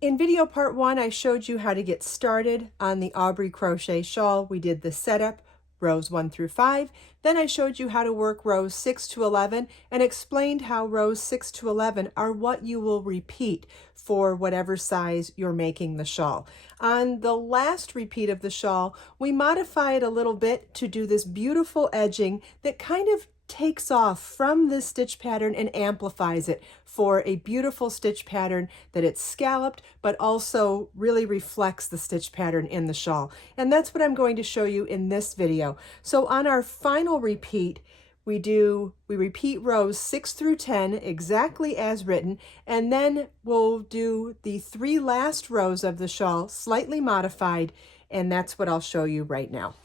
In video part 1, I showed you how to get started on the Aubrey crochet shawl. We did the setup, rows 1 through 5. Then I showed you how to work rows 6 to 11 and explained how rows 6 to 11 are what you will repeat for whatever size you're making the shawl. On the last repeat of the shawl, we modify it a little bit to do this beautiful edging that kind of takes off from this stitch pattern and amplifies it for a beautiful stitch pattern that it's scalloped but also really reflects the stitch pattern in the shawl. And that's what I'm going to show you in this video. So on our final repeat, we repeat rows 6 through 10 exactly as written, and then we'll do the 3 last rows of the shawl slightly modified, and that's what I'll show you right now.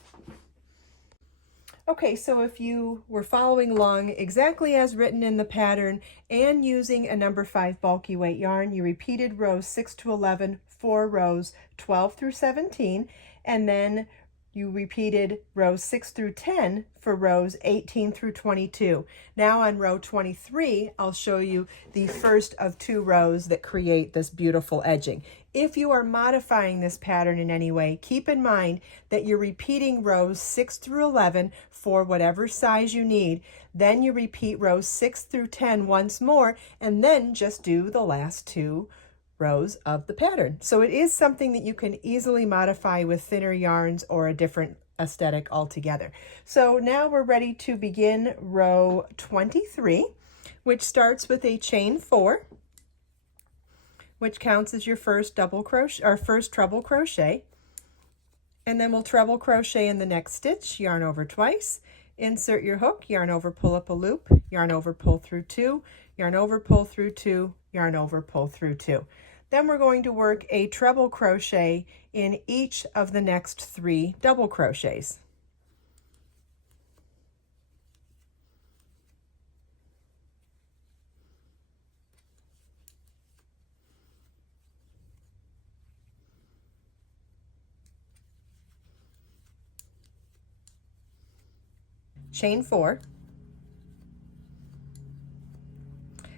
Okay, so if you were following along exactly as written in the pattern and using a number 5 bulky weight yarn, you repeated rows 6 to 11 for rows 12 through 17, and then you repeated rows 6 through 10 for rows 18 through 22. Now on row 23, I'll show you the first of 2 rows that create this beautiful edging. If you are modifying this pattern in any way, keep in mind that you're repeating rows 6 through 11 for whatever size you need. Then you repeat rows 6 through 10 once more, and then just do the last 2 rows of the pattern. So it is something that you can easily modify with thinner yarns or a different aesthetic altogether. So now we're ready to begin row 23, which starts with a chain 4, which counts as your first double crochet or first treble crochet. And then we'll treble crochet in the next stitch, yarn over twice, insert your hook, yarn over, pull up a loop, yarn over, pull through 2, yarn over, pull through 2, yarn over, pull through 2. Then we're going to work a treble crochet in each of the next 3 double crochets. Chain 4,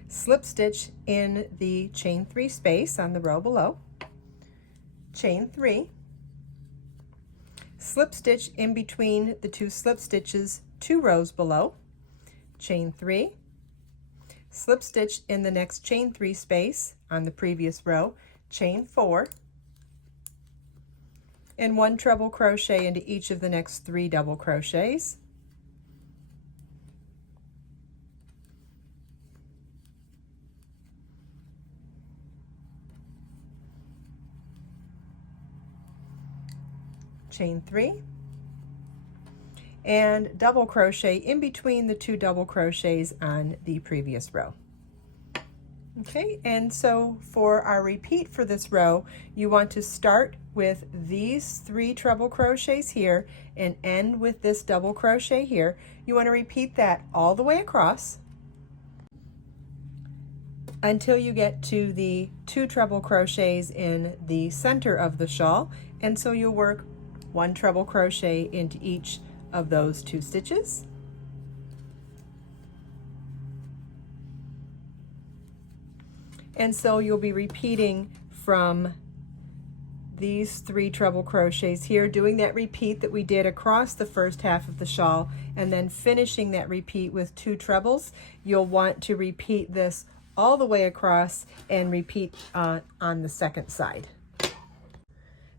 slip stitch in the chain 3 space on the row below, chain 3, slip stitch in between the 2 slip stitches 2 rows below, chain 3, slip stitch in the next chain 3 space on the previous row, chain 4, and 1 treble crochet into each of the next 3 double crochets. Chain 3, and double crochet in between the 2 double crochets on the previous row. Okay, and so for our repeat for this row, you want to start with these 3 treble crochets here and end with this double crochet here. You want to repeat that all the way across until you get to the 2 treble crochets in the center of the shawl, and so you'll work 1 treble crochet into each of those 2 stitches. And so you'll be repeating from these 3 treble crochets here, doing that repeat that we did across the first half of the shawl, and then finishing that repeat with 2 trebles. You'll want to repeat this all the way across and repeat on the second side.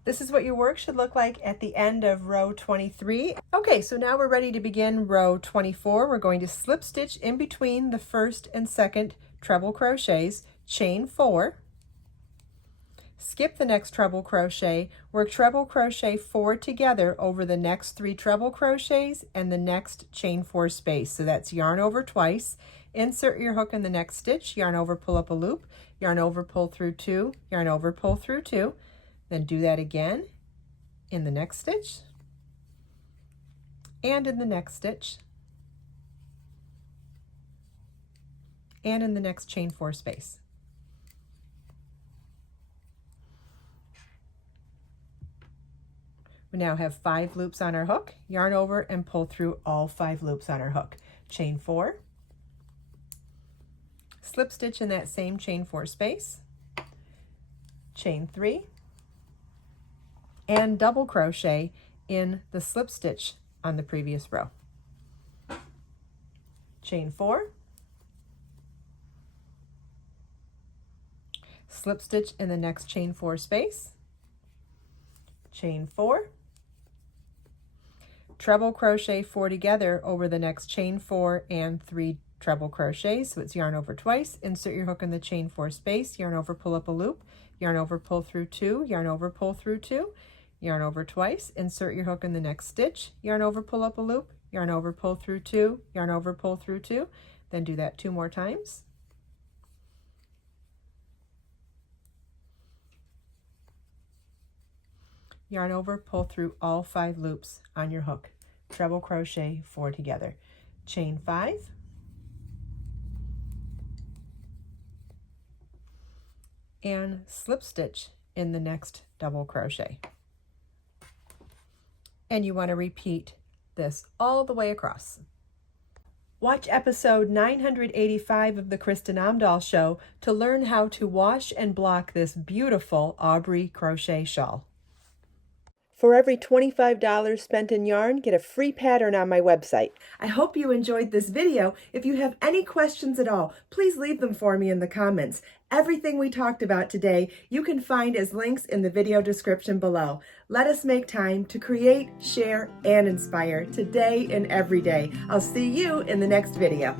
This is what your work should look like at the end of row 23. Okay, so now we're ready to begin row 24. We're going to slip stitch in between the first and second treble crochets, chain 4, skip the next treble crochet, work treble crochet 4 together over the next 3 treble crochets and the next chain 4 space. So that's yarn over twice, insert your hook in the next stitch, yarn over, pull up a loop, yarn over, pull through 2, yarn over, pull through 2. Then do that again in the next stitch and in the next stitch and in the next chain 4 space. We now have 5 loops on our hook, yarn over and pull through all 5 loops on our hook. Chain 4, slip stitch in that same chain 4 space, chain 3, and double crochet in the slip stitch on the previous row. Chain 4, slip stitch in the next chain 4 space, chain 4, treble crochet 4 together over the next chain 4 and 3 treble crochets. So it's yarn over twice, insert your hook in the chain 4 space, yarn over, pull up a loop, yarn over, pull through 2, yarn over, pull through 2, yarn over twice, insert your hook in the next stitch, yarn over, pull up a loop, yarn over, pull through 2, yarn over, pull through 2, then do that 2 more times. Yarn over, pull through all 5 loops on your hook, treble crochet 4 together, chain 5, and slip stitch in the next double crochet. And you want to repeat this all the way across. Watch episode 985 of the Kristin Omdahl Show to learn how to wash and block this beautiful Aubrey crochet shawl. For every $25 spent in yarn, get a free pattern on my website. I hope you enjoyed this video. If you have any questions at all, please leave them for me in the comments. Everything we talked about today, you can find as links in the video description below. Let us make time to create, share, and inspire today and every day. I'll see you in the next video.